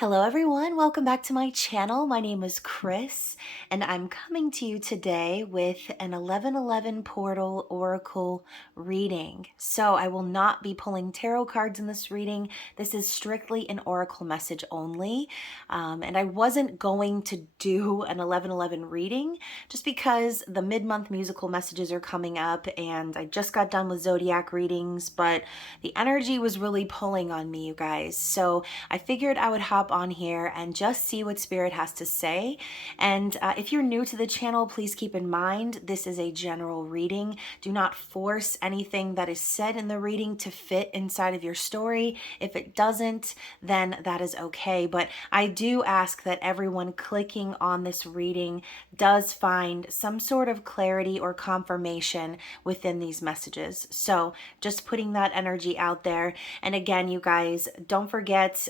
Hello everyone, welcome back to my channel. My name is Chris and I'm coming to you today with an 1111 portal oracle reading. So I will not be pulling tarot cards in this reading. This is strictly an oracle message only. And I wasn't going to do an 1111 reading just because the mid-month musical messages are coming up and I just got done with zodiac readings, but the energy was really pulling on me, you guys. So I figured I would hop on here and just see what Spirit has to say. And if you're new to the channel, please keep in mind this is a general reading. Do not force anything that is said in the reading to fit inside of your story. If it doesn't, then that is okay. But I do ask that everyone clicking on this reading does find some sort of clarity or confirmation within these messages. So just putting that energy out there. And again, you guys, don't forget,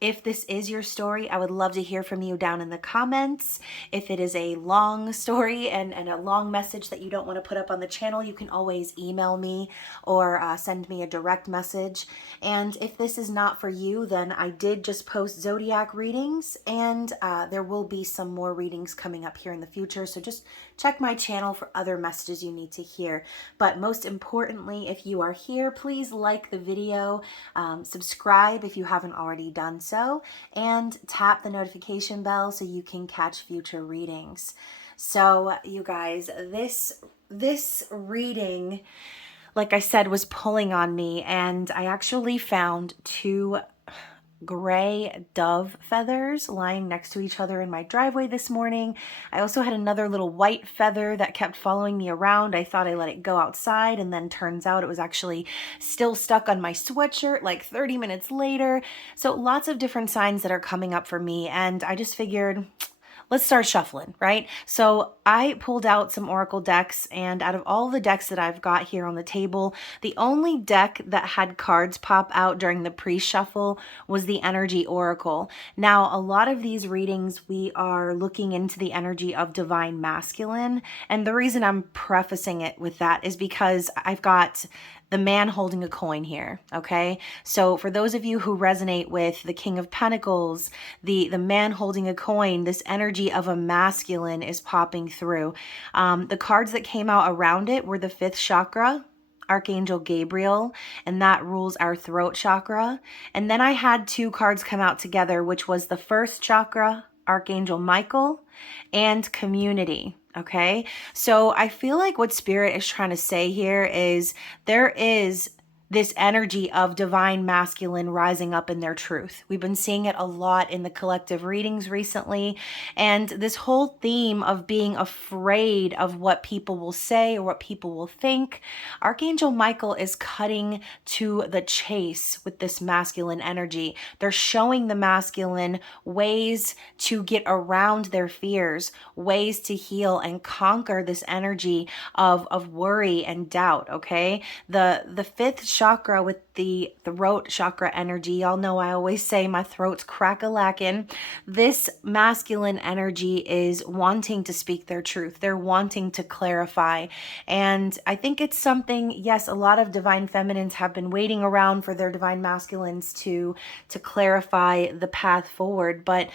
if this is your story, I would love to hear from you down in the comments. If it is a long story and a long message that you don't want to put up on the channel, you can always email me or send me a direct message. And if this is not for you, then I did just post zodiac readings, and there will be some more readings coming up here in the future. So just check my channel for other messages you need to hear. But most importantly, if you are here, please like the video, subscribe if you haven't already done so, and tap the notification bell so you can catch future readings. So you guys, this reading, like I said, was pulling on me, and I actually found two gray dove feathers lying next to each other in my driveway this morning. I also had another little white feather that kept following me around. I thought I let it go outside, and then turns out it was actually still stuck on my sweatshirt like 30 minutes later. So lots of different signs that are coming up for me, and I just figured, let's start shuffling, right? So I pulled out some oracle decks, and out of all the decks that I've got here on the table, the only deck that had cards pop out during the pre-shuffle was the energy oracle. Now, a lot of these readings, we are looking into the energy of divine masculine, and the reason I'm prefacing it with that is because I've got the man holding a coin here, okay? So for those of you who resonate with the King of Pentacles, the man holding a coin, this energy of a masculine is popping through. The cards that came out around it were the 5th chakra, Archangel Gabriel, and that rules our throat chakra. And then I had two cards come out together, which was the 1st chakra, Archangel Michael, and community. Okay, so I feel like what Spirit is trying to say here is there is this energy of divine masculine rising up in their truth. We've been seeing it a lot in the collective readings recently. And this whole theme of being afraid of what people will say or what people will think, Archangel Michael is cutting to the chase with this masculine energy. They're showing the masculine ways to get around their fears, ways to heal and conquer this energy of worry and doubt, okay? The 5th chakra with the throat chakra energy, y'all know I always say my throat's crack-a-lackin'. This masculine energy is wanting to speak their truth. They're wanting to clarify. And I think it's something, yes, a lot of divine feminines have been waiting around for their divine masculines to clarify the path forward. But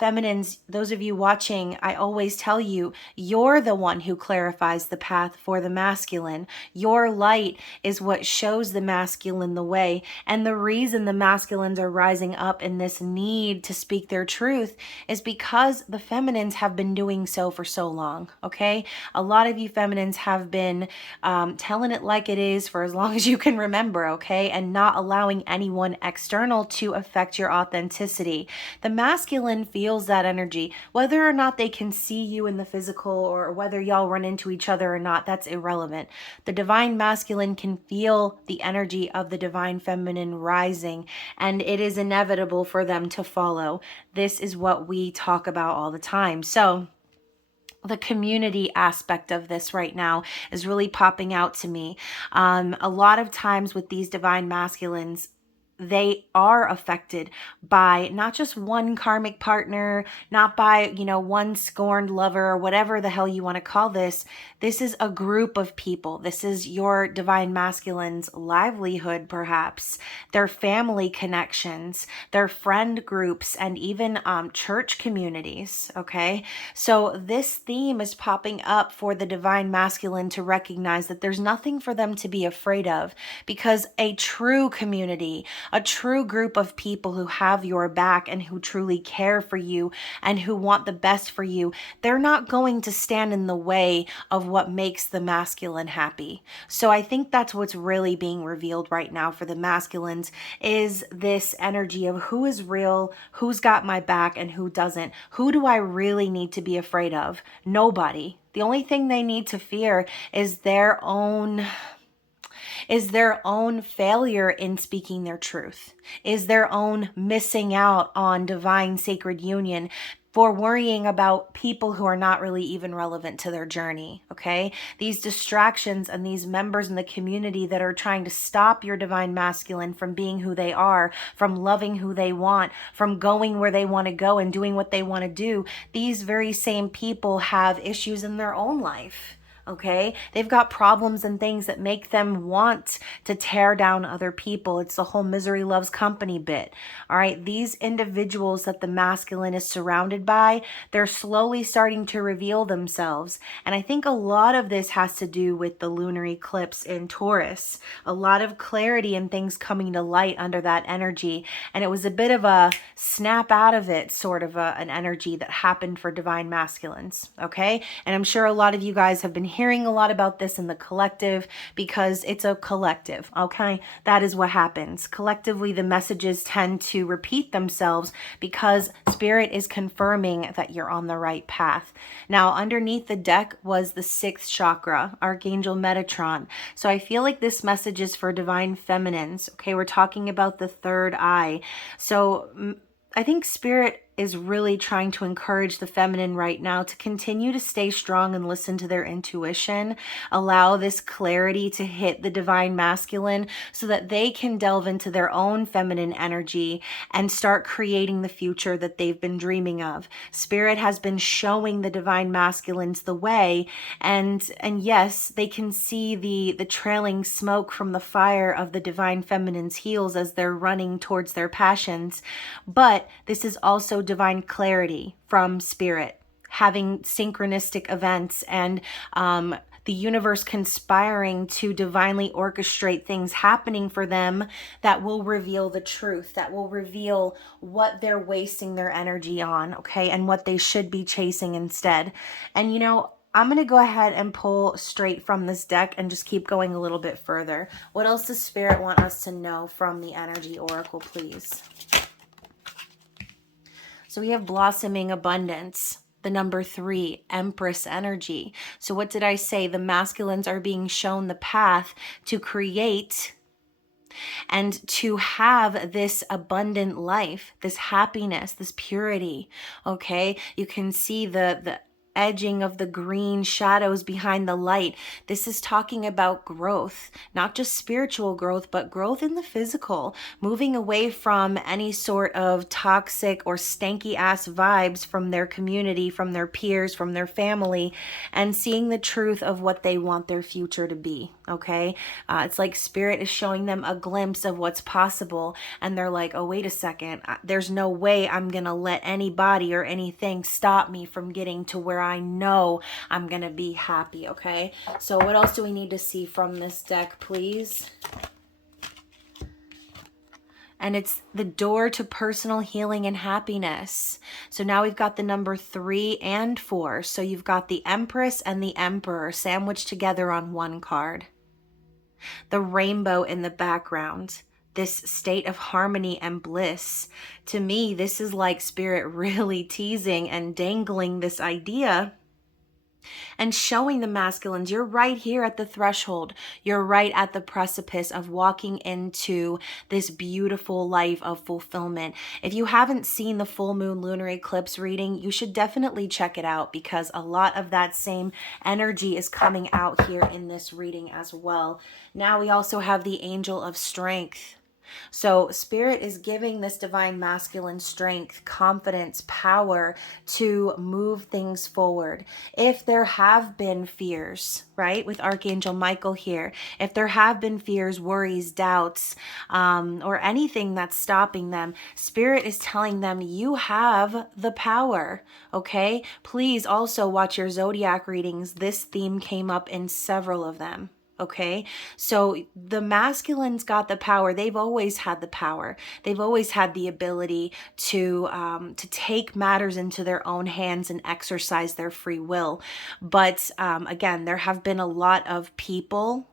feminines, those of you watching, I always tell you, you're the one who clarifies the path for the masculine. Your light is what shows the masculine the way. And the reason the masculines are rising up in this need to speak their truth is because the feminines have been doing so for so long, okay? A lot of you feminines have been telling it like it is for as long as you can remember, okay? And not allowing anyone external to affect your authenticity. The masculine feels that energy. Whether or not they can see you in the physical or whether y'all run into each other or not, that's irrelevant. The divine masculine can feel the energy of the divine feminine rising, and it is inevitable for them to follow. This is what we talk about all the time. So the community aspect of this right now is really popping out to me. A lot of times with these divine masculines, they are affected by not just one karmic partner, not by, one scorned lover or whatever the hell you want to call this. This is a group of people. This is your divine masculine's livelihood, perhaps, their family connections, their friend groups, and even church communities. Okay. So this theme is popping up for the divine masculine to recognize that there's nothing for them to be afraid of, because a true community, a true group of people who have your back and who truly care for you and who want the best for you, they're not going to stand in the way of what makes the masculine happy. So I think that's what's really being revealed right now for the masculines, is this energy of who is real, who's got my back, and who doesn't. Who do I really need to be afraid of? Nobody. The only thing they need to fear is their own failure in speaking their truth, is their own missing out on divine sacred union, for worrying about people who are not really even relevant to their journey. Okay. These distractions and these members in the community that are trying to stop your divine masculine from being who they are, from loving who they want, from going where they want to go and doing what they want to do. These very same people have issues in their own life. Okay, they've got problems and things that make them want to tear down other people. It's the whole misery loves company bit. All right, these individuals that the masculine is surrounded by, they're slowly starting to reveal themselves. And I think a lot of this has to do with the lunar eclipse in Taurus. A lot of clarity and things coming to light under that energy. And it was a bit of a snap out of it, sort of an energy that happened for divine masculines. Okay, and I'm sure a lot of you guys have been hearing a lot about this in the collective, because it's a collective. Okay, that is what happens collectively. The messages tend to repeat themselves because spirit is confirming that you're on the right path. Now, underneath the deck was the 6th chakra, Archangel Metatron. So I feel like this message is for divine feminines. Okay, we're talking about the third eye. So I think spirit is really trying to encourage the feminine right now to continue to stay strong and listen to their intuition, allow this clarity to hit the divine masculine so that they can delve into their own feminine energy and start creating the future that they've been dreaming of. Spirit has been showing the divine masculines the way, and yes, they can see the trailing smoke from the fire of the divine feminine's heels as they're running towards their passions. But this is also divine clarity from spirit, having synchronistic events and the universe conspiring to divinely orchestrate things happening for them that will reveal the truth, that will reveal what they're wasting their energy on, okay, and what they should be chasing instead. And I'm going to go ahead and pull straight from this deck and just keep going a little bit further. What else does Spirit want us to know from the Energy Oracle, please? So we have blossoming abundance, the number 3, Empress energy. So what did I say? The masculines are being shown the path to create and to have this abundant life, this happiness, this purity. Okay, you can see the edging of the green shadows behind the light. This is talking about growth, not just spiritual growth, but growth in the physical, moving away from any sort of toxic or stanky ass vibes from their community, from their peers, from their family, and seeing the truth of what they want their future to be. Okay, it's like spirit is showing them a glimpse of what's possible, and they're like, oh, wait a second, there's no way I'm gonna let anybody or anything stop me from getting to where I know I'm gonna be happy. Okay, so what else do we need to see from this deck, please? And it's the door to personal healing and happiness. So now we've got the number 3 and 4. So you've got the Empress and the Emperor sandwiched together on one card. The rainbow in the background, this state of harmony and bliss. To me, this is like spirit really teasing and dangling this idea and showing the masculines, you're right here at the threshold. You're right at the precipice of walking into this beautiful life of fulfillment. If you haven't seen the full moon lunar eclipse reading, you should definitely check it out, because a lot of that same energy is coming out here in this reading as well. Now we also have the angel of strength. So Spirit is giving this divine masculine strength, confidence, power to move things forward. If there have been fears, right, with Archangel Michael here, if there have been fears, worries, doubts, or anything that's stopping them, Spirit is telling them you have the power, okay? Please also watch your zodiac readings. This theme came up in several of them. Okay, so the masculines got the power. They've always had the power. They've always had the ability to take matters into their own hands and exercise their free will. But again, there have been a lot of people,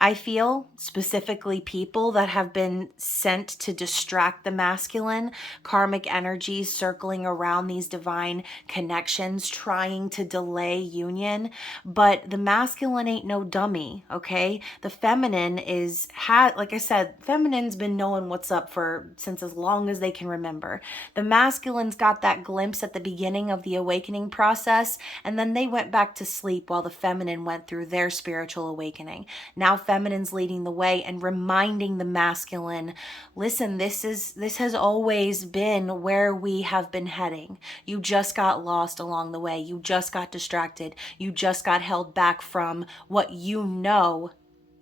I feel, specifically people that have been sent to distract the masculine, karmic energies circling around these divine connections, trying to delay union. But the masculine ain't no dummy, okay? The feminine like I said, feminine's been knowing what's up since as long as they can remember. The masculine's got that glimpse at the beginning of the awakening process, and then they went back to sleep while the feminine went through their spiritual awakening. Now feminine's leading the way and reminding the masculine, listen, this has always been where we have been heading. You just got lost along the way. You just got distracted. You just got held back from what you know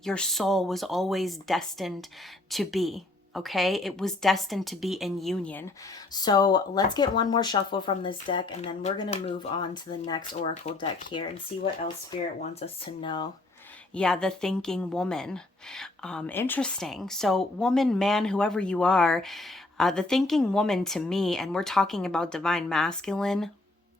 your soul was always destined to be. Okay, it was destined to be in union. So let's get one more shuffle from this deck, and then we're going to move on to the next oracle deck here and see what else Spirit wants us to know. Yeah, the thinking woman. Interesting. So woman, man, whoever you are, the thinking woman to me, and we're talking about divine masculine.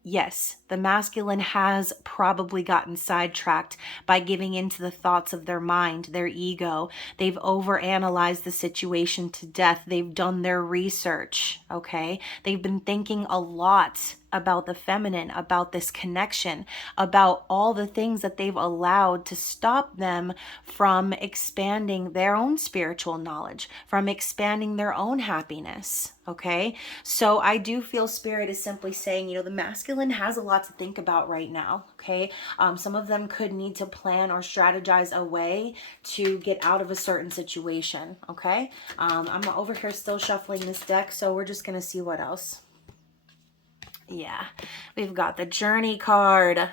Yes, the masculine has probably gotten sidetracked by giving into the thoughts of their mind, their ego. They've overanalyzed the situation to death. They've done their research, okay? They've been thinking a lot about the feminine, about this connection, about all the things that they've allowed to stop them from expanding their own spiritual knowledge, from expanding their own happiness. Okay, so I do feel Spirit is simply saying, the masculine has a lot to think about right now. Okay, some of them could need to plan or strategize a way to get out of a certain situation. Okay, I'm over here still shuffling this deck, so we're just gonna see what else. Yeah, we've got the Journey card.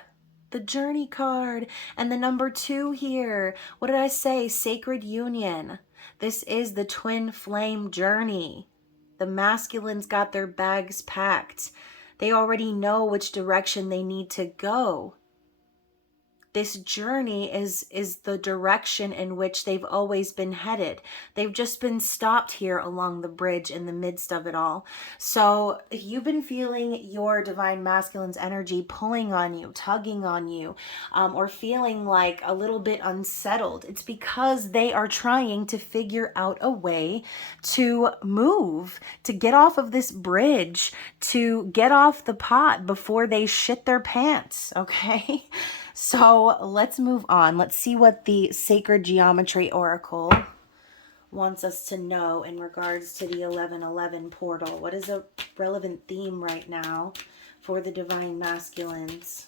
The Journey card. And the number 2 here. What did I say? Sacred Union. This is the twin flame journey. The masculines got their bags packed. They already know which direction they need to go. This journey is the direction in which they've always been headed. They've just been stopped here along the bridge in the midst of it all. So if you've been feeling your divine masculine's energy pulling on you, tugging on you, or feeling like a little bit unsettled, it's because they are trying to figure out a way to move, to get off of this bridge, to get off the pot before they shit their pants, okay? So let's move on. Let's see what the Sacred Geometry Oracle wants us to know in regards to the 1111 portal. What is a relevant theme right now for the divine masculines?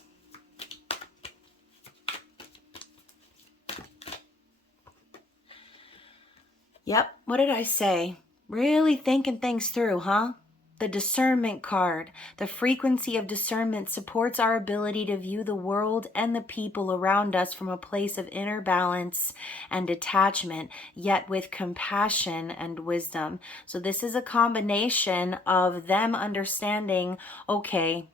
Yep, what did I say? Really thinking things through, huh? The Discernment card. The frequency of discernment supports our ability to view the world and the people around us from a place of inner balance and detachment, yet with compassion and wisdom. So this is a combination of them understanding, okay,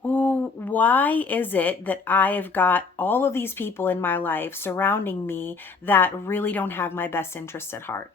why is it that I have got all of these people in my life surrounding me that really don't have my best interests at heart?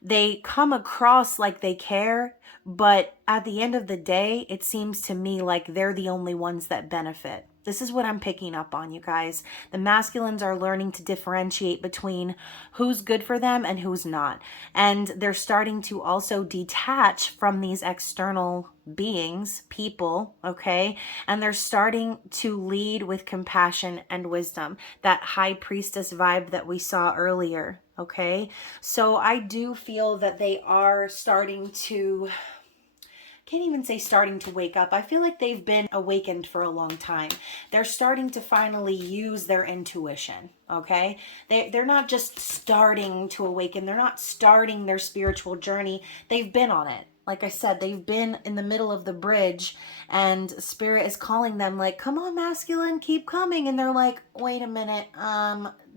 They come across like they care, but at the end of the day, it seems to me like they're the only ones that benefit. This is what I'm picking up on, you guys. The masculines are learning to differentiate between who's good for them and who's not. And they're starting to also detach from these external beings, people, okay? And they're starting to lead with compassion and wisdom. That high priestess vibe that we saw earlier, okay? So I do feel that they are starting to can't even say starting to wake up. I feel like they've been awakened for a long time. They're starting to finally use their intuition, okay? They're not just starting to awaken. They're not starting their spiritual journey. They've been on it. Like I said, they've been in the middle of the bridge, and Spirit is calling them like, come on, masculine, keep coming. And they're like, wait a minute,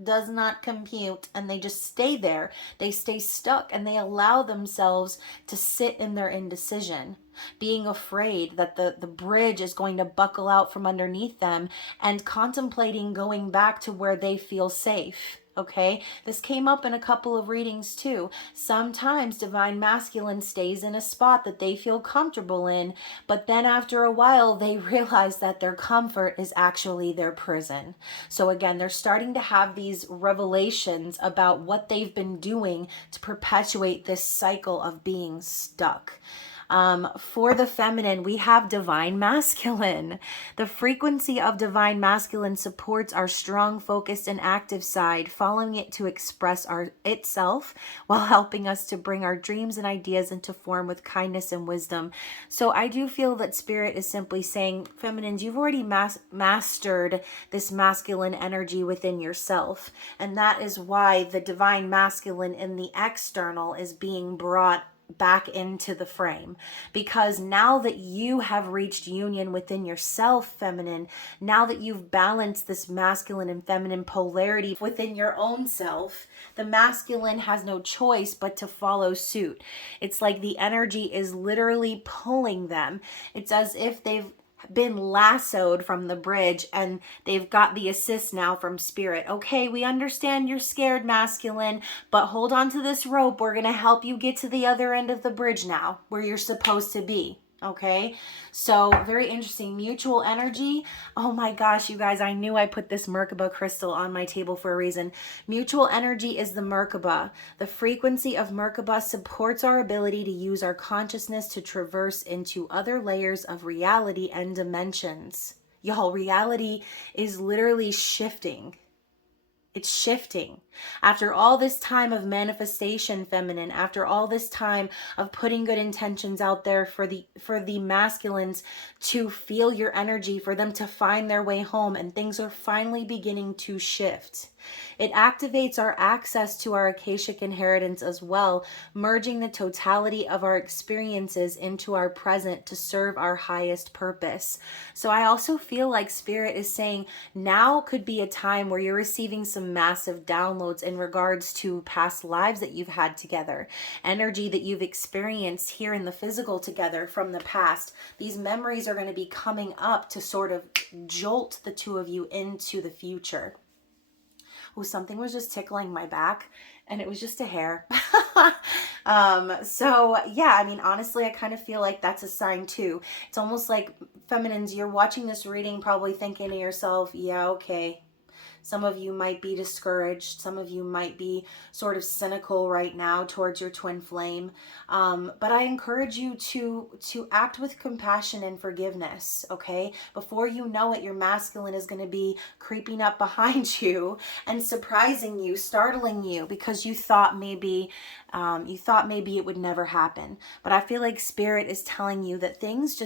does not compute. And they just stay there. They stay stuck, and they allow themselves to sit in their indecision, being afraid that the bridge is going to buckle out from underneath them, and contemplating going back to where they feel safe. Okay, this came up in a couple of readings too. Sometimes divine masculine stays in a spot that they feel comfortable in, but then after a while they realize that their comfort is actually their prison. So again, they're starting to have these revelations about what they've been doing to perpetuate this cycle of being stuck. For the feminine, we have divine masculine. The frequency of divine masculine supports our strong, focused, and active side, following it to express itself while helping us to bring our dreams and ideas into form with kindness and wisdom. So I do feel that Spirit is simply saying, feminines, you've already mastered this masculine energy within yourself. And that is why the divine masculine in the external is being brought back into the frame, because now that you have reached union within yourself, feminine, now that you've balanced this masculine and feminine polarity within your own self, the masculine has no choice but to follow suit. It's like the energy is literally pulling them. It's as if they've been lassoed from the bridge and they've got the assist now from Spirit. Okay, we understand you're scared, masculine, but hold on to this rope. We're going to help you get to the other end of the bridge now, where you're supposed to be. Okay, so very interesting. Mutual energy. Oh my gosh, you guys, I knew I put this Merkaba crystal on my table for a reason. Mutual energy is the Merkaba. The frequency of Merkaba supports our ability to use our consciousness to traverse into other layers of reality and dimensions. Y'all, reality is literally shifting. It's shifting. After all this time of manifestation, feminine, after all this time of putting good intentions out there for the masculines to feel your energy, for them to find their way home, and things are finally beginning to shift. It activates our access to our Akashic inheritance as well, merging the totality of our experiences into our present to serve our highest purpose. So I also feel like Spirit is saying now could be a time where you're receiving some massive downloads in regards to past lives that you've had together, energy that you've experienced here in the physical together from the past. These memories are going to be coming up to sort of jolt the two of you into the future. Oh, something was just tickling my back and it was just a hair. So yeah, I mean, honestly, I kind of feel like that's a sign too. It's almost like, feminines, you're watching this reading probably thinking to yourself, yeah, okay. Some of you might be discouraged. Some of you might be sort of cynical right now towards your twin flame. But I encourage you to act with compassion and forgiveness, okay? Before you know it, your masculine is going to be creeping up behind you and surprising you, startling you, because you thought maybe it would never happen. But I feel like Spirit is telling you that things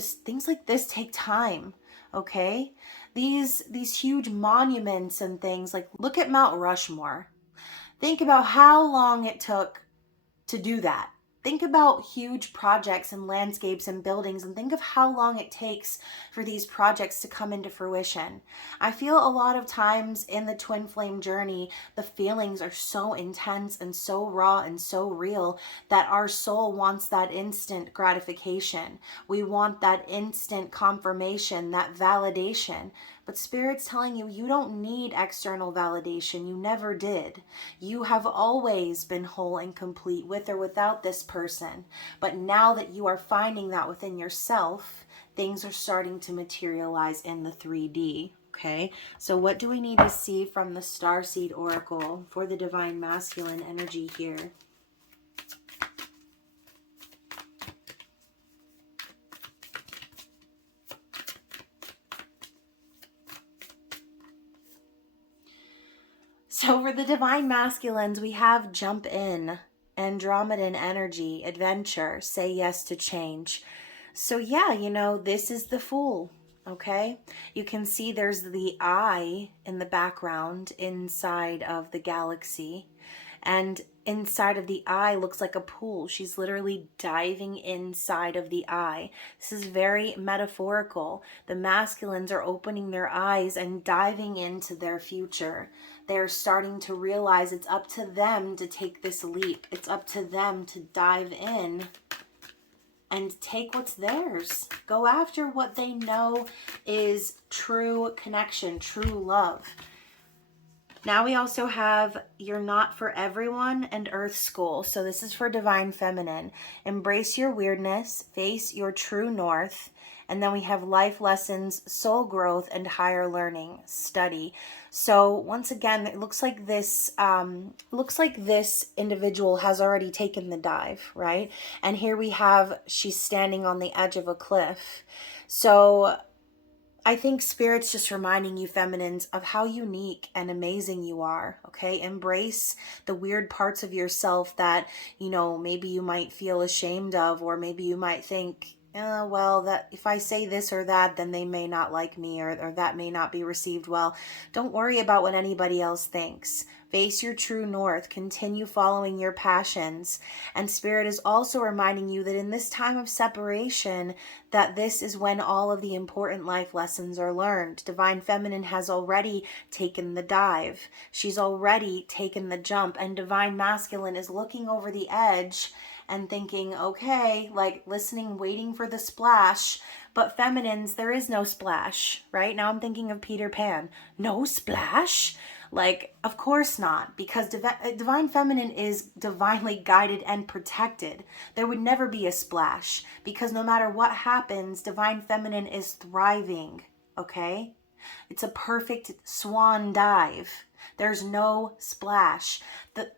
like this take time, okay? These huge monuments and things, like look at Mount Rushmore. Think about how long it took to do that. Think about huge projects and landscapes and buildings, and think of how long it takes for these projects to come into fruition. I feel a lot of times in the twin flame journey, the feelings are so intense and so raw and so real that our soul wants that instant gratification. We want that instant confirmation, that validation. But Spirit's telling you, you don't need external validation. You never did. You have always been whole and complete with or without this person. But now that you are finding that within yourself, things are starting to materialize in the 3D. Okay, so what do we need to see from the Starseed Oracle for the Divine Masculine energy here? So for the Divine Masculines, we have jump in, Andromedan energy, adventure, say yes to change. So yeah, you know, this is the Fool, okay? You can see there's the eye in the background inside of the galaxy. And inside of the eye looks like a pool. She's literally diving inside of the eye. This is very metaphorical. The masculines are opening their eyes and diving into their future. They're starting to realize it's up to them to take this leap. It's up to them to dive in and take what's theirs. Go after what they know is true connection, true love. Now we also have You're Not For Everyone and Earth School. So this is for Divine Feminine. Embrace your weirdness, face your true north. And then we have Life Lessons, Soul Growth, and Higher Learning, Study. So once again, it looks like this individual has already taken the dive, right? And here we have, she's standing on the edge of a cliff. So I think Spirit's just reminding you, feminines, of how unique and amazing you are, okay? Embrace the weird parts of yourself that, you know, maybe you might feel ashamed of, or maybe you might think, well, that if I say this or that, then they may not like me, or that may not be received well. Don't worry about what anybody else thinks. Face your true north. Continue following your passions. And Spirit is also reminding you that in this time of separation, that this is when all of the important life lessons are learned. Divine Feminine has already taken the dive. She's already taken the jump. And Divine Masculine is looking over the edge and thinking, okay, like listening, waiting for the splash. But feminines, there is no splash, right? Now I'm thinking of Peter Pan. No splash? Like, of course not, because Divine Feminine is divinely guided and protected. There would never be a splash, because no matter what happens, Divine Feminine is thriving, okay? It's a perfect swan dive. There's no splash.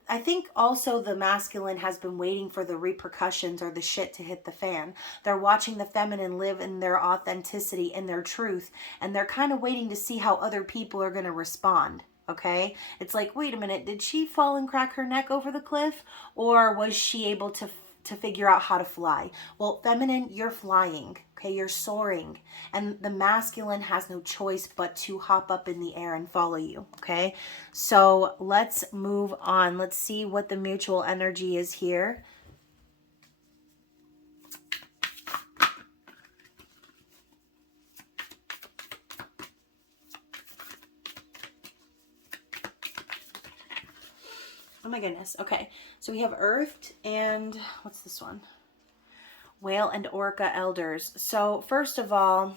I think also the masculine has been waiting for the repercussions or the shit to hit the fan. They're watching the feminine live in their authenticity, in their truth, and they're kind of waiting to see how other people are going to respond. Okay? It's like, wait a minute, did she fall and crack her neck over the cliff? Or was she able to figure out how to fly? Well, feminine, you're flying. Okay, you're soaring. And the masculine has no choice but to hop up in the air and follow you. Okay, so let's move on. Let's see what the mutual energy is here. Oh my goodness. Okay, so we have Earthed and what's this one? Whale and Orca Elders. So first of all,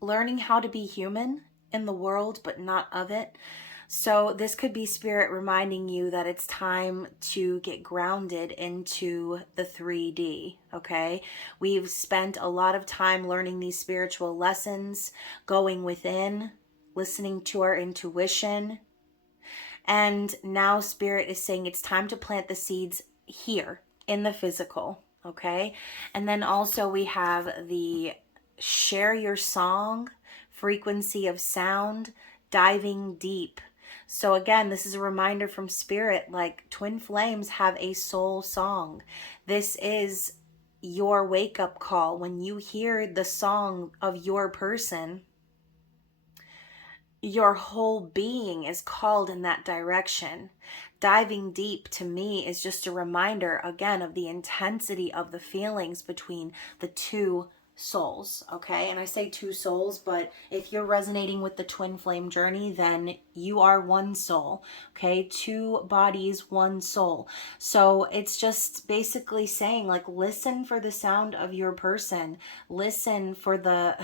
learning how to be human in the world, but not of it. So this could be Spirit reminding you that it's time to get grounded into the 3D, okay? We've spent a lot of time learning these spiritual lessons, going within, listening to our intuition. And now Spirit is saying it's time to plant the seeds here in the physical, okay? And then also we have the share your song, frequency of sound, diving deep. So again, this is a reminder from Spirit, like twin flames have a soul song. This is your wake-up call. When you hear the song of your person, your whole being is called in that direction. Diving deep to me is just a reminder again of the intensity of the feelings between the two souls, okay? And I say two souls, but if you're resonating with the twin flame journey, then you are one soul, okay? Two bodies, one soul. So it's just basically saying, like, listen for the sound of your person. Listen for the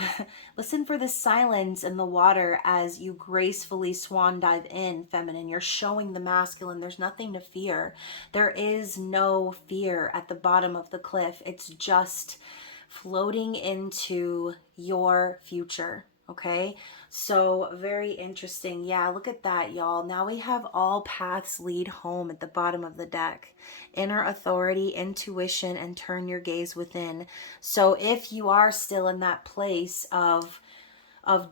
listen for the silence in the water as you gracefully swan dive in, feminine. You're showing the masculine there's nothing to fear. There is no fear at the bottom of the cliff. It's just floating into your future, okay? So very interesting. Yeah, look at that, y'all. Now we have all paths lead home at the bottom of the deck. Inner authority, intuition, and turn your gaze within. So if you are still in that place of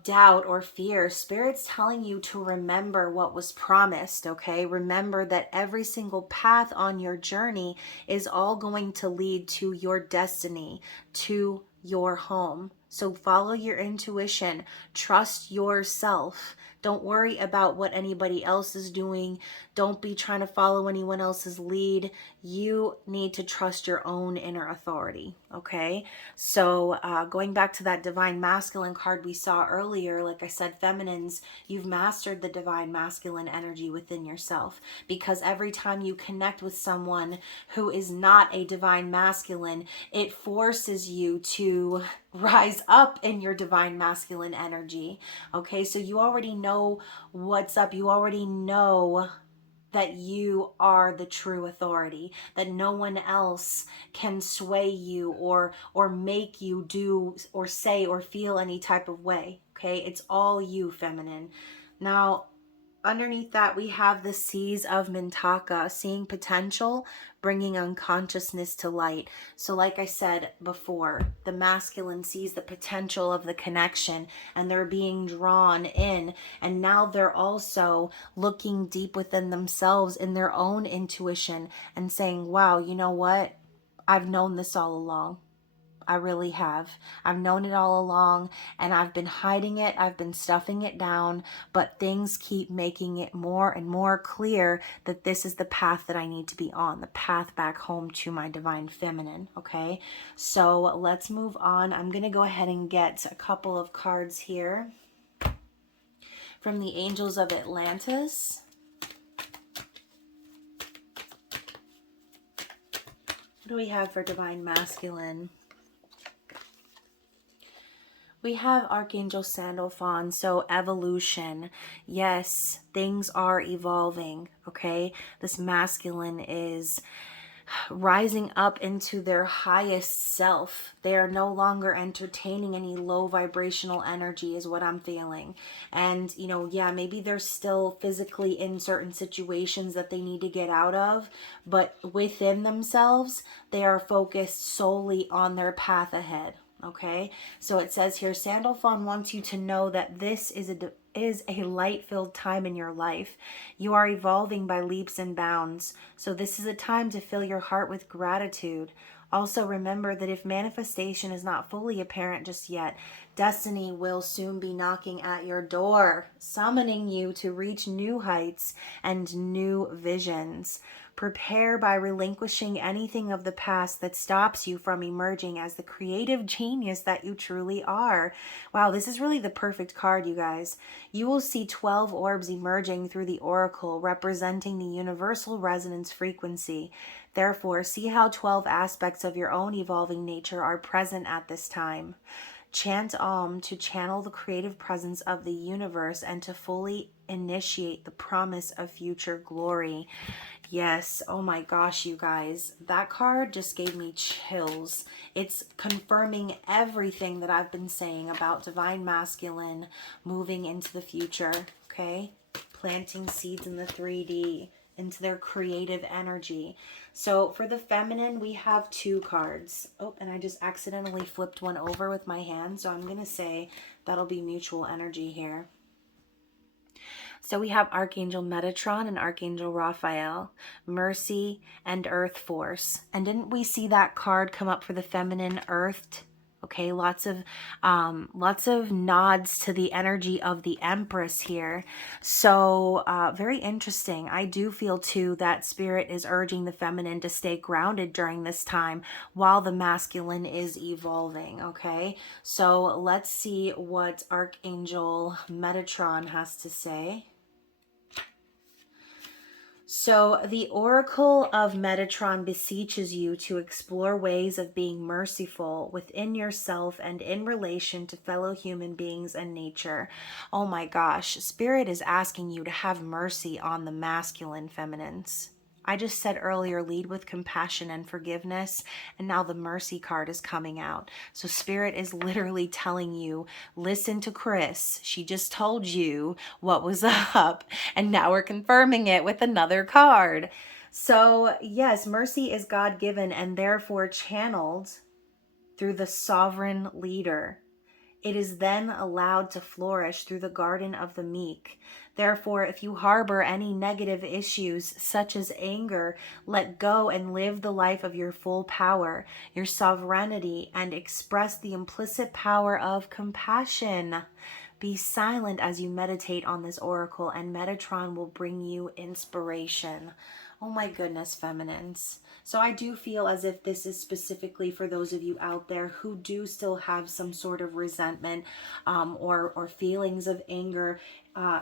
doubt or fear, Spirit's telling you to remember what was promised, okay? Remember that every single path on your journey is all going to lead to your destiny, to your home. So follow your intuition, trust yourself. Don't worry about what anybody else is doing. Don't be trying to follow anyone else's lead. You need to trust your own inner authority, okay? So going back to that divine masculine card we saw earlier, like I said, feminines, you've mastered the divine masculine energy within yourself, because every time you connect with someone who is not a divine masculine, it forces you to rise up in your divine masculine energy. Okay, so you already know what's up. You already know that you are the true authority, that no one else can sway you or make you do or say or feel any type of way. Okay, it's all you, feminine. Now, underneath that, we have the seas of Mintaka, seeing potential, bringing unconsciousness to light. So like I said before, the masculine sees the potential of the connection and they're being drawn in. And now they're also looking deep within themselves in their own intuition and saying, wow, you know what? I've known this all along. I really have. I've known it all along and I've been hiding it. I've been stuffing it down, but things keep making it more and more clear that this is the path that I need to be on, the path back home to my divine feminine. Okay, so let's move on. I'm going to go ahead and get a couple of cards here from the Angels of Atlantis. What do we have for divine masculine? We have Archangel Sandalphon, so evolution. Yes, things are evolving, okay? This masculine is rising up into their highest self. They are no longer entertaining any low vibrational energy is what I'm feeling. And, you know, yeah, maybe they're still physically in certain situations that they need to get out of, but within themselves, they are focused solely on their path ahead. Okay, so it says here, Sandalphon wants you to know that this is a light-filled time in your life. You are evolving by leaps and bounds. So this is a time to fill your heart with gratitude. Also remember that if manifestation is not fully apparent just yet, destiny will soon be knocking at your door, summoning you to reach new heights and new visions. Prepare by relinquishing anything of the past that stops you from emerging as the creative genius that you truly are. Wow, this is really the perfect card, you guys. You will see 12 orbs emerging through the oracle, representing the universal resonance frequency. Therefore, see how 12 aspects of your own evolving nature are present at this time. Chant Om to channel the creative presence of the universe and to fully initiate the promise of future glory. Yes, oh my gosh, you guys, that card just gave me chills. It's confirming everything that I've been saying about divine masculine moving into the future, okay? Planting seeds in the 3D, into their creative energy. So for the feminine, we have 2 cards. Oh, and I just accidentally flipped one over with my hand, so I'm going to say that'll be mutual energy here. So we have Archangel Metatron and Archangel Raphael, Mercy and Earth Force. And didn't we see that card come up for the feminine, Earthed? Okay, lots of nods to the energy of the Empress here. So very interesting. I do feel too that Spirit is urging the feminine to stay grounded during this time while the masculine is evolving. Okay, so let's see what Archangel Metatron has to say. So the Oracle of Metatron beseeches you to explore ways of being merciful within yourself and in relation to fellow human beings and nature. Oh my gosh, Spirit is asking you to have mercy on the masculine feminines. I just said earlier, lead with compassion and forgiveness, and now the mercy card is coming out. So Spirit is literally telling you, listen to Chris. She just told you what was up, and now we're confirming it with another card. So yes, mercy is God-given and therefore channeled through the sovereign leader. It is then allowed to flourish through the garden of the meek. Therefore, if you harbor any negative issues, such as anger, let go and live the life of your full power, your sovereignty, and express the implicit power of compassion. Be silent as you meditate on this oracle, and Metatron will bring you inspiration. Oh my goodness, feminines. So I do feel as if this is specifically for those of you out there who do still have some sort of resentment or feelings of anger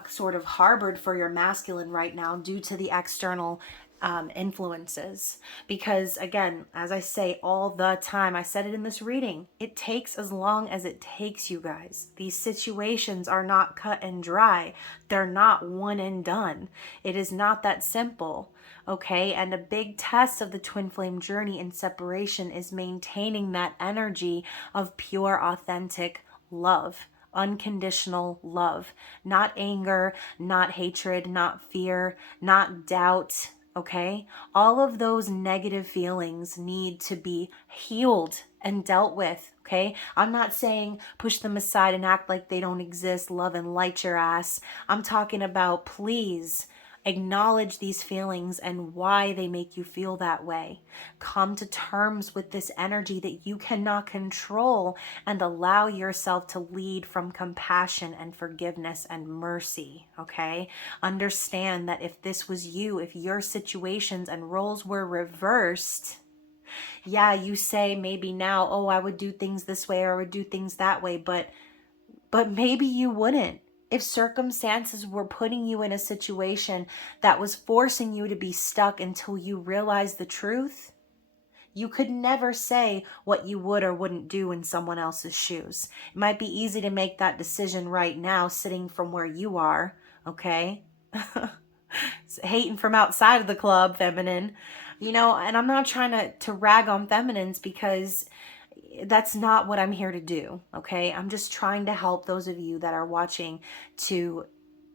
sort of harbored for your masculine right now due to the external influences. Because again, as I say all the time, I said it in this reading, it takes as long as it takes, you guys. These situations are not cut and dry. They're not one and done. It is not that simple. Okay, and a big test of the twin flame journey in separation is maintaining that energy of pure, authentic love, unconditional love, not anger, not hatred, not fear, not doubt. Okay, all of those negative feelings need to be healed and dealt with. Okay, I'm not saying push them aside and act like they don't exist, love and light your ass. I'm talking about, please acknowledge these feelings and why they make you feel that way. Come to terms with this energy that you cannot control and allow yourself to lead from compassion and forgiveness and mercy, okay? Understand that if this was you, if your situations and roles were reversed, yeah, you say maybe now, oh, I would do things this way or I would do things that way, but maybe you wouldn't. If circumstances were putting you in a situation that was forcing you to be stuck until you realize the truth, you could never say what you would or wouldn't do in someone else's shoes. It might be easy to make that decision right now, sitting from where you are, okay? Hating from outside of the club, feminine. You know, and I'm not trying to rag on feminines because that's not what I'm here to do, okay? I'm just trying to help those of you that are watching to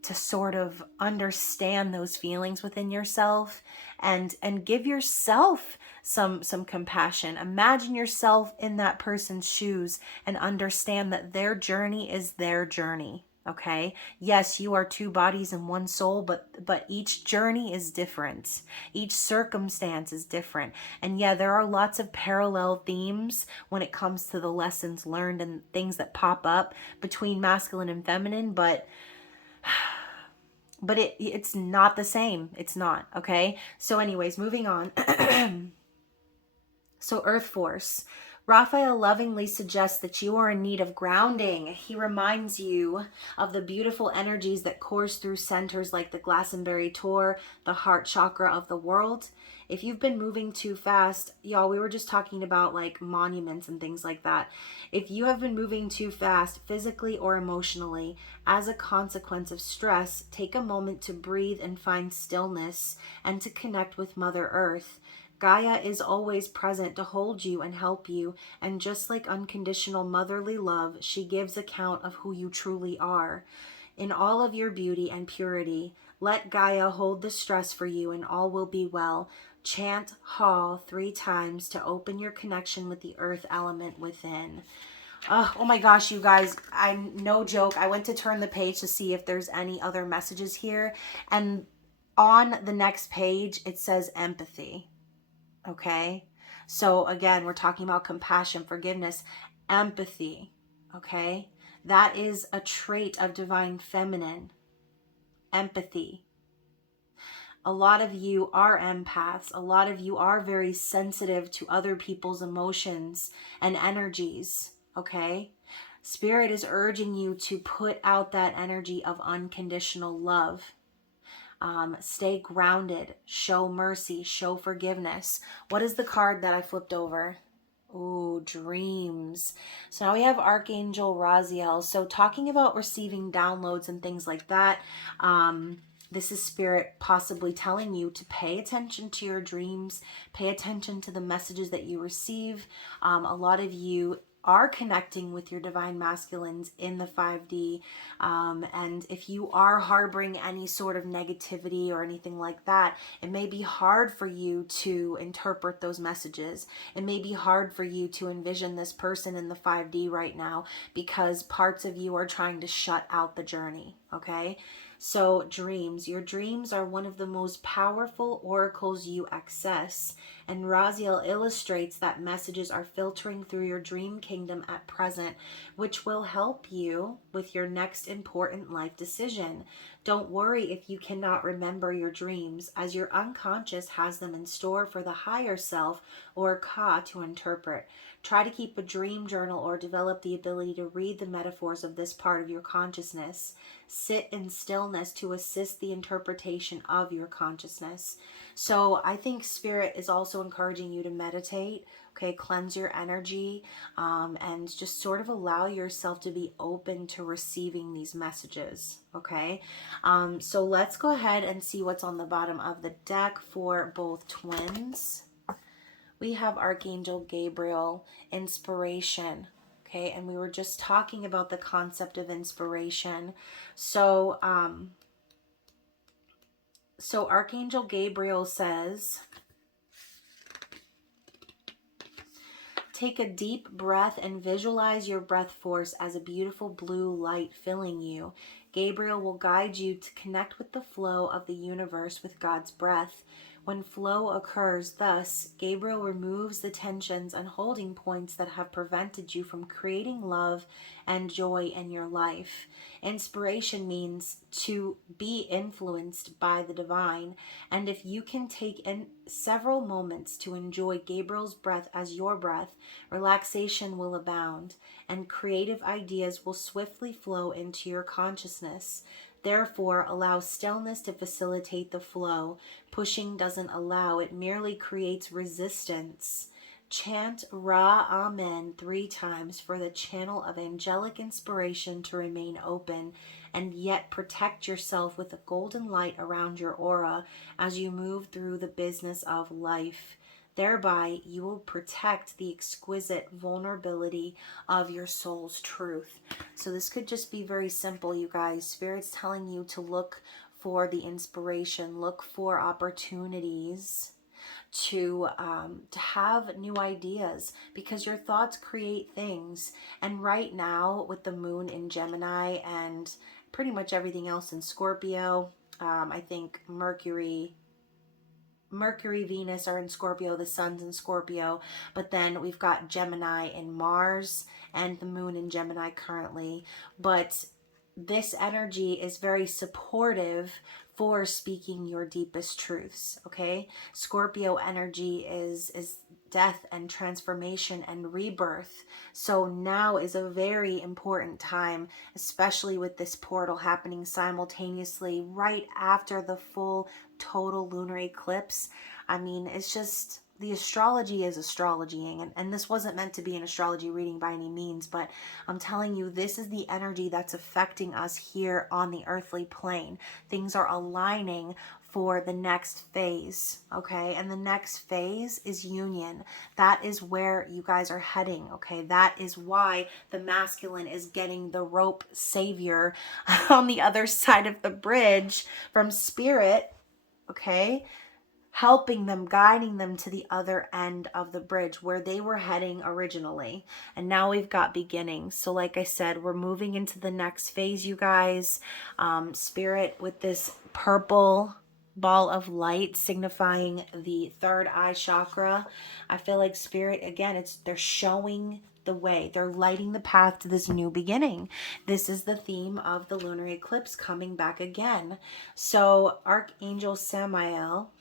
sort of understand those feelings within yourself and give yourself some compassion. Imagine yourself in that person's shoes and understand that their journey is their journey. Okay. Yes, you are two bodies and one soul, but each journey is different. Each circumstance is different. And yeah, there are lots of parallel themes when it comes to the lessons learned and things that pop up between masculine and feminine, but it's not the same. It's not. Okay. So anyways, moving on. So Earth Force. Raphael lovingly suggests that you are in need of grounding. He reminds you of the beautiful energies that course through centers like the Glastonbury Tor, the heart chakra of the world. If you've been moving too fast, y'all, we were just talking about like monuments and things like that. If you have been moving too fast, physically or emotionally, as a consequence of stress, take a moment to breathe and find stillness and to connect with Mother Earth. Gaia is always present to hold you and help you, and just like unconditional motherly love, she gives account of who you truly are. In all of your beauty and purity, let Gaia hold the stress for you and all will be well. Chant Ha 3 times to open your connection with the earth element within. Oh my gosh, you guys, I'm no joke. I went to turn the page to see if there's any other messages here, and on the next page, it says empathy. Okay, so again, we're talking about compassion, forgiveness, empathy. Okay, that is a trait of divine feminine. Empathy. A lot of you are empaths. A lot of you are very sensitive to other people's emotions and energies. Okay, Spirit is urging you to put out that energy of unconditional love. Stay grounded, show mercy, show forgiveness. What is the card that I flipped over? Ooh, dreams. So now we have Archangel Raziel. So talking about receiving downloads and things like that. This is Spirit possibly telling you to pay attention to your dreams, pay attention to the messages that you receive. A lot of you are connecting with your divine masculines in the 5D, and if you are harboring any sort of negativity or anything like that, it may be hard for you to interpret those messages. It may be hard for you to envision this person in the 5D right now because parts of you are trying to shut out the journey, okay? So dreams, your dreams are one of the most powerful oracles you access. And Raziel illustrates that messages are filtering through your dream kingdom at present, which will help you with your next important life decision. Don't worry if you cannot remember your dreams, as your unconscious has them in store for the higher self or Ka to interpret. Try to keep a dream journal or develop the ability to read the metaphors of this part of your consciousness. Sit in stillness to assist the interpretation of your consciousness. So I think Spirit is also encouraging you to meditate, okay, cleanse your energy, and just sort of allow yourself to be open to receiving these messages, okay? So let's go ahead and see what's on the bottom of the deck for both twins. We have Archangel Gabriel, inspiration. Okay, and we were just talking about the concept of inspiration. So Archangel Gabriel says, take a deep breath and visualize your breath force as a beautiful blue light filling you. Gabriel will guide you to connect with the flow of the universe with God's breath. When flow occurs, thus, Gabriel removes the tensions and holding points that have prevented you from creating love and joy in your life. Inspiration means to be influenced by the divine, and if you can take in several moments to enjoy Gabriel's breath as your breath, relaxation will abound, and creative ideas will swiftly flow into your consciousness. Therefore, allow stillness to facilitate the flow. Pushing doesn't allow, it merely creates resistance. Chant Ra Amen 3 times for the channel of angelic inspiration to remain open, and yet protect yourself with a golden light around your aura as you move through the business of life. Thereby, you will protect the exquisite vulnerability of your soul's truth. So this could just be very simple, you guys. Spirit's telling you to look for the inspiration, look for opportunities to have new ideas, because your thoughts create things. And right now, with the moon in Gemini and pretty much everything else in Scorpio, I think Mercury, Venus are in Scorpio, the sun's in Scorpio, but then we've got Gemini and Mars and the moon in Gemini currently. But this energy is very supportive for speaking your deepest truths, okay? Scorpio energy is death and transformation and rebirth. So now is a very important time, especially with this portal happening simultaneously right after the full total lunar eclipse. I mean, it's just, the astrology is astrologying, and this wasn't meant to be an astrology reading by any means, but I'm telling you, this is the energy that's affecting us here on the earthly plane. Things are aligning for the next phase, okay? And the next phase is union. That is where you guys are heading, okay? That is why the masculine is getting the rope savior on the other side of the bridge from Spirit, okay? Helping them, guiding them to the other end of the bridge where they were heading originally. And now we've got beginnings. So like I said, we're moving into the next phase, you guys. Spirit with this purple ball of light signifying the third eye chakra. I feel like Spirit, again, they're showing the way. They're lighting the path to this new beginning. This is the theme of the lunar eclipse coming back again. So Archangel Samael,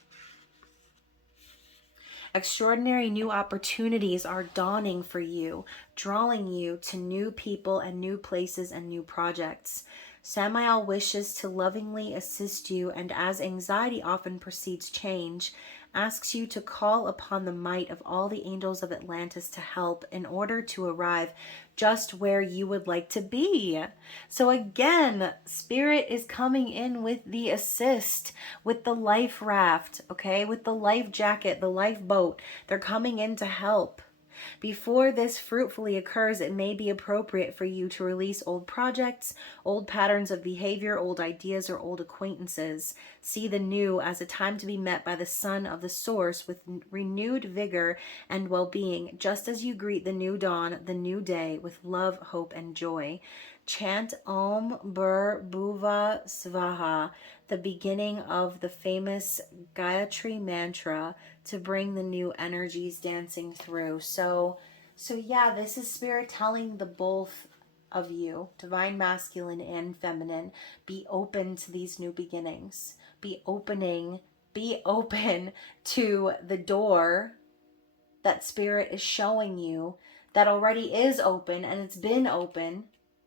extraordinary new opportunities are dawning for you, drawing you to new people and new places and new projects. Samael wishes to lovingly assist you, and as anxiety often precedes change, asks you to call upon the might of all the angels of Atlantis to help in order to arrive just where you would like to be. So again, Spirit is coming in with the assist, with the life raft, okay, with the life jacket, the lifeboat. They're coming in to help. Before this fruitfully occurs, it may be appropriate for you to release old projects, old patterns of behavior, old ideas, or old acquaintances. See the new as a time to be met by the Son of the Source with renewed vigor and well-being, just as you greet the new dawn, the new day, with love, hope, and joy. Chant Om Bur Bhuva Svaha, the beginning of the famous Gayatri mantra, to bring the new energies dancing through. So yeah, this is Spirit telling the both of you, divine masculine and feminine, be open to these new beginnings. Be open to the door that Spirit is showing you that already is open, and it's been open,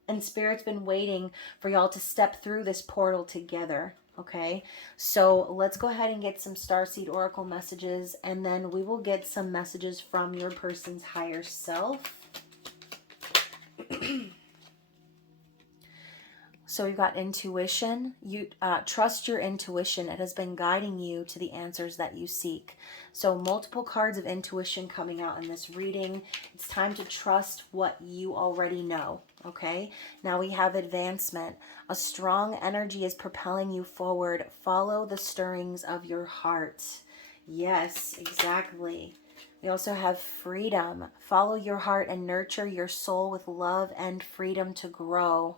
and Spirit's been waiting for y'all to step through this portal together. Okay, so let's go ahead and get some Starseed Oracle messages, and then we will get some messages from your person's higher self. So we've got intuition. You trust your intuition. It has been guiding you to the answers that you seek. So multiple cards of intuition coming out in this reading. It's time to trust what you already know. Okay, now we have advancement. A strong energy is propelling you forward. Follow the stirrings of your heart. Yes, exactly. We also have freedom. Follow your heart and nurture your soul with love and freedom to grow.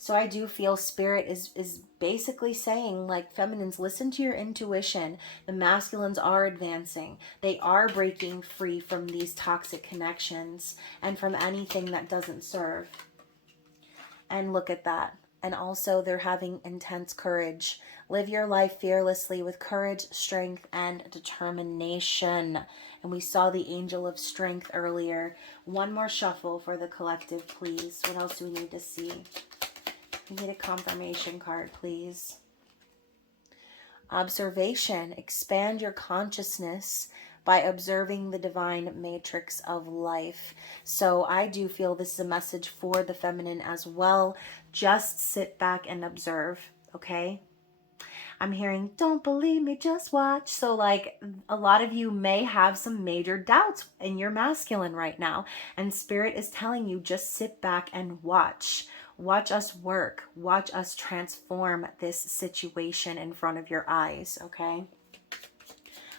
So I do feel Spirit is basically saying, like, feminines, listen to your intuition. The masculines are advancing. They are breaking free from these toxic connections and from anything that doesn't serve. And look at that. And also they're having intense courage. Live your life fearlessly with courage, strength, and determination. And we saw the angel of strength earlier. One more shuffle for the collective, please. What else do we need to see? We need a confirmation card, please. Observation. Expand your consciousness by observing the divine matrix of life. So I do feel this is a message for the feminine as well. Just sit back and observe, okay? I'm hearing, don't believe me, just watch. So like a lot of you may have some major doubts in your masculine right now. And Spirit is telling you, just sit back and watch. Watch us work. Watch us transform this situation in front of your eyes, okay?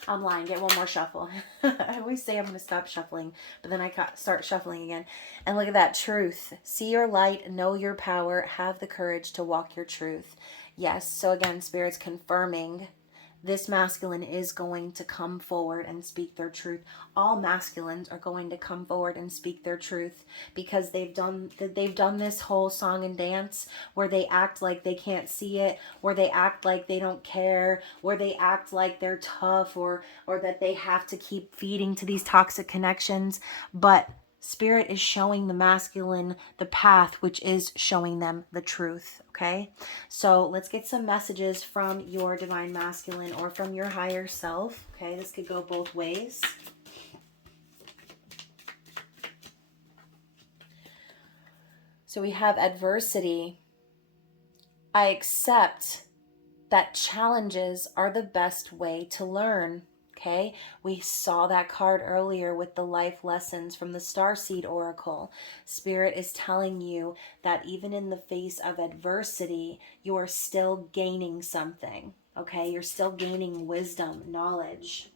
I'm lying. Get one more shuffle. I always say I'm going to stop shuffling, but then I start shuffling again. And look at that. Truth. See your light. Know your power. Have the courage to walk your truth. Yes. So again, Spirit's confirming this masculine is going to come forward and speak their truth. All masculines are going to come forward and speak their truth because they've done this whole song and dance where they act like they can't see it, where they act like they don't care, where they act like they're tough, or that they have to keep feeding to these toxic connections. But Spirit is showing the masculine the path, which is showing them the truth, okay? So let's get some messages from your divine masculine or from your higher self, okay? This could go both ways. So we have adversity. I accept that challenges are the best way to learn. Okay, we saw that card earlier with the life lessons from the Starseed Oracle. Spirit is telling you that even in the face of adversity, you are still gaining something. Okay, you're still gaining wisdom, knowledge.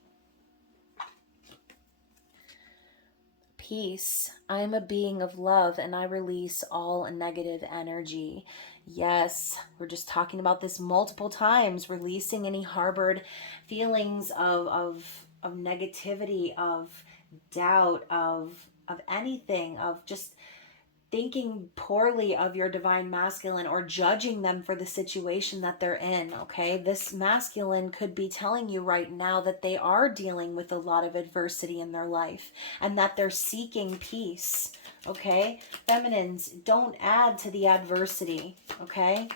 Peace. I am a being of love and I release all negative energy. Yes, we're just talking about this multiple times, releasing any harbored feelings of negativity, of doubt, of anything, of just thinking poorly of your divine masculine or judging them for the situation that they're in, okay? This masculine could be telling you right now that they are dealing with a lot of adversity in their life and that they're seeking peace, okay? Feminines, don't add to the adversity, okay?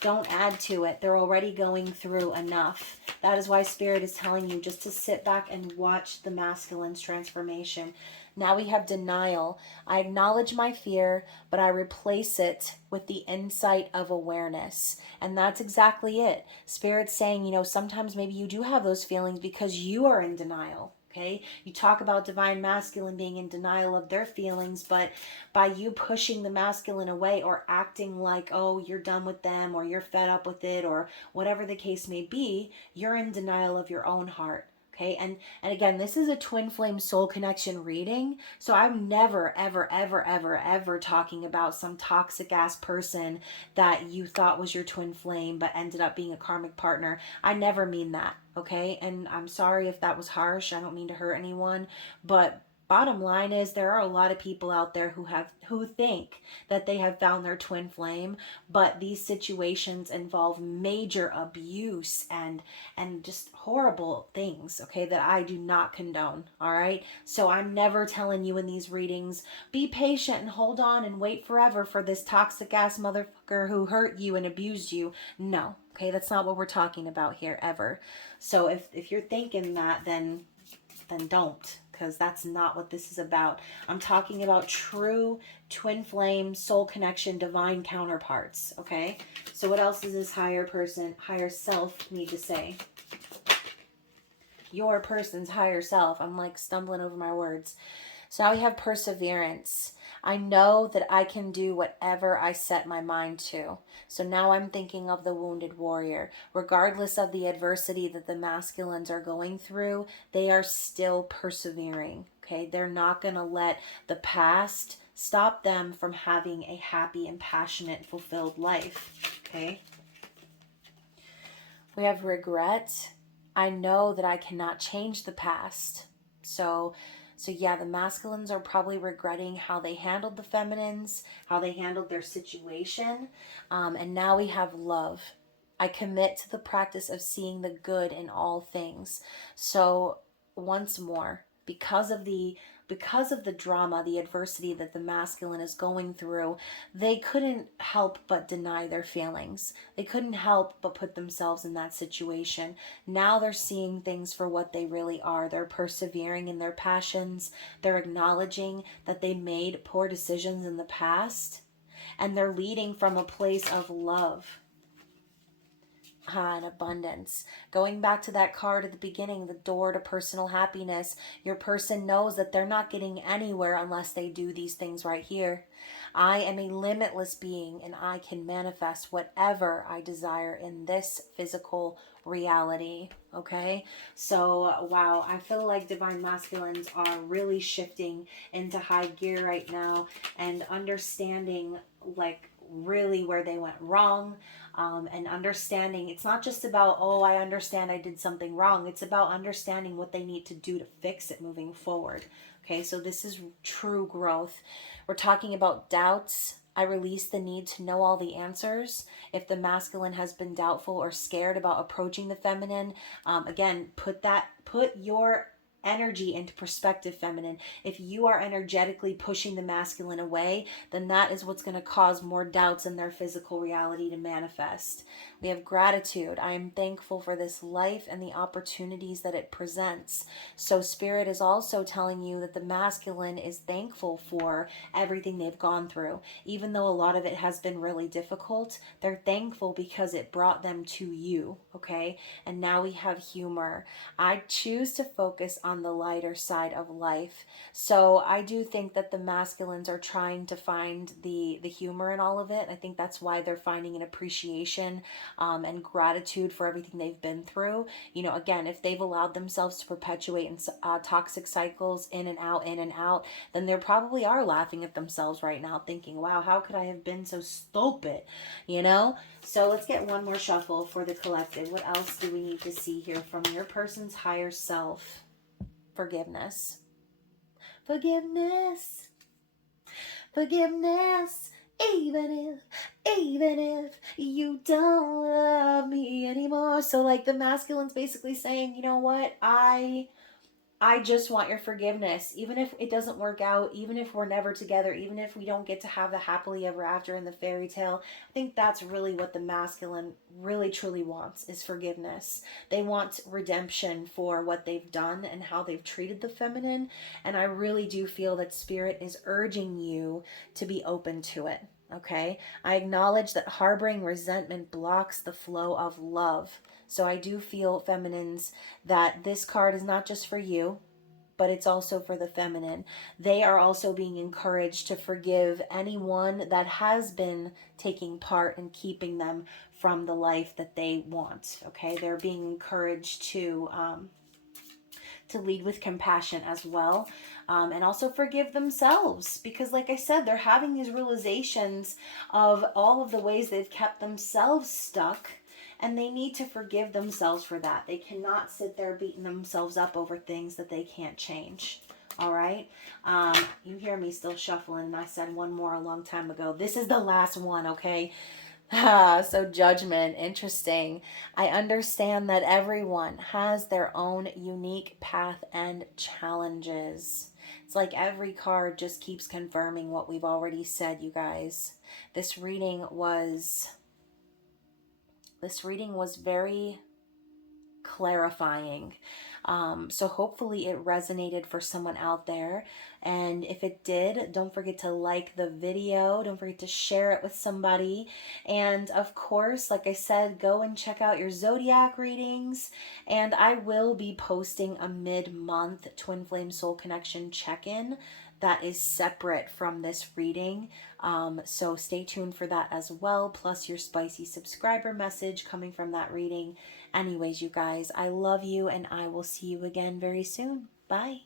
Don't add to it. They're already going through enough. That is why Spirit is telling you just to sit back and watch the masculine's transformation. Now we have denial. I acknowledge my fear, but I replace it with the insight of awareness. And that's exactly it. Spirit's saying, you know, sometimes maybe you do have those feelings because you are in denial. Okay, you talk about divine masculine being in denial of their feelings, but by you pushing the masculine away or acting like, oh, you're done with them or you're fed up with it or whatever the case may be, you're in denial of your own heart. Okay, and again, this is a twin flame soul connection reading, so I'm never ever ever ever ever talking about some toxic ass person that you thought was your twin flame but ended up being a karmic partner. I never mean that, okay? And I'm sorry if that was harsh. I don't mean to hurt anyone, but bottom line is there are a lot of people out there who think that they have found their twin flame, but these situations involve major abuse and just horrible things, okay, that I do not condone, all right? So I'm never telling you in these readings, be patient and hold on and wait forever for this toxic ass motherfucker who hurt you and abused you. No, okay, that's not what we're talking about here ever. So if you're thinking that, then don't, because that's not what this is about. I'm talking about true twin flame, soul connection, divine counterparts, okay? So what else does this higher person, higher self need to say? Your person's higher self. I'm like stumbling over my words. So now we have perseverance. I know that I can do whatever I set my mind to. So now I'm thinking of the wounded warrior. Regardless of the adversity that the masculines are going through, they are still persevering. Okay, they're not going to let the past stop them from having a happy and passionate, fulfilled life. Okay. We have regret. I know that I cannot change the past. So yeah, the masculines are probably regretting how they handled the feminines, how they handled their situation. And now we have love. I commit to the practice of seeing the good in all things. So once more, because of the drama, the adversity that the masculine is going through, they couldn't help but deny their feelings. They couldn't help but put themselves in that situation. Now they're seeing things for what they really are. They're persevering in their passions. They're acknowledging that they made poor decisions in the past, and they're leading from a place of love and abundance. Going back to that card at the beginning, the door to personal happiness, your person knows that they're not getting anywhere unless they do these things right here. I am a limitless being and I can manifest whatever I desire in this physical reality. Okay, so wow, I feel like divine masculines are really shifting into high gear right now and understanding like really where they went wrong, and understanding it's not just about, oh, I understand I did something wrong. It's about understanding what they need to do to fix it moving forward. Okay, so this is true growth. We're talking about doubts. I release the need to know all the answers. If the masculine has been doubtful or scared about approaching the feminine, again, put your energy into perspective, feminine. If you are energetically pushing the masculine away, then that is what's going to cause more doubts in their physical reality to manifest. We have gratitude. I am thankful for this life and the opportunities that it presents. So spirit is also telling you that the masculine is thankful for everything they've gone through. Even though a lot of it has been really difficult, they're thankful because it brought them to you, okay? And now we have humor. I choose to focus on the lighter side of life. So I do think that the masculines are trying to find the humor in all of it. I think that's why they're finding an appreciation and gratitude for everything they've been through. You know, again, if they've allowed themselves to perpetuate in toxic cycles in and out, then they probably are laughing at themselves right now thinking, wow, how could I have been so stupid, you know? So let's get one more shuffle for the collective. What else do we need to see here from your person's higher self? Forgiveness. Forgiveness. Forgiveness. Even if you don't love me anymore. So like the masculine's basically saying, you know what, I just want your forgiveness. Even if it doesn't work out, even if we're never together, even if we don't get to have the happily ever after in the fairy tale, I think that's really what the masculine really truly wants, is forgiveness. They want redemption for what they've done and how they've treated the feminine. And I really do feel that spirit is urging you to be open to it. Okay? I acknowledge that harboring resentment blocks the flow of love. So I do feel, feminines, that this card is not just for you. but it's also for the feminine. They are also being encouraged to forgive anyone that has been taking part in keeping them from the life that they want. Okay, they're being encouraged to lead with compassion as well, and also forgive themselves, because like I said, they're having these realizations of all of the ways they've kept themselves stuck, and they need to forgive themselves for that. They cannot sit there beating themselves up over things that they can't change. All right. You hear me still shuffling, and I said one more a long time ago. This is the last one, okay? So judgment, interesting. I understand that everyone has their own unique path and challenges. It's like every card just keeps confirming what we've already said, you guys. This reading was very clarifying. So hopefully it resonated for someone out there. And if it did, don't forget to like the video. Don't forget to share it with somebody. And of course, like I said, go and check out your zodiac readings. And I will be posting a mid-month Twin Flame Soul Connection check-in that is separate from this reading. So stay tuned for that as well, plus your spicy subscriber message coming from that reading. Anyways, you guys, I love you, and I will see you again very soon. Bye.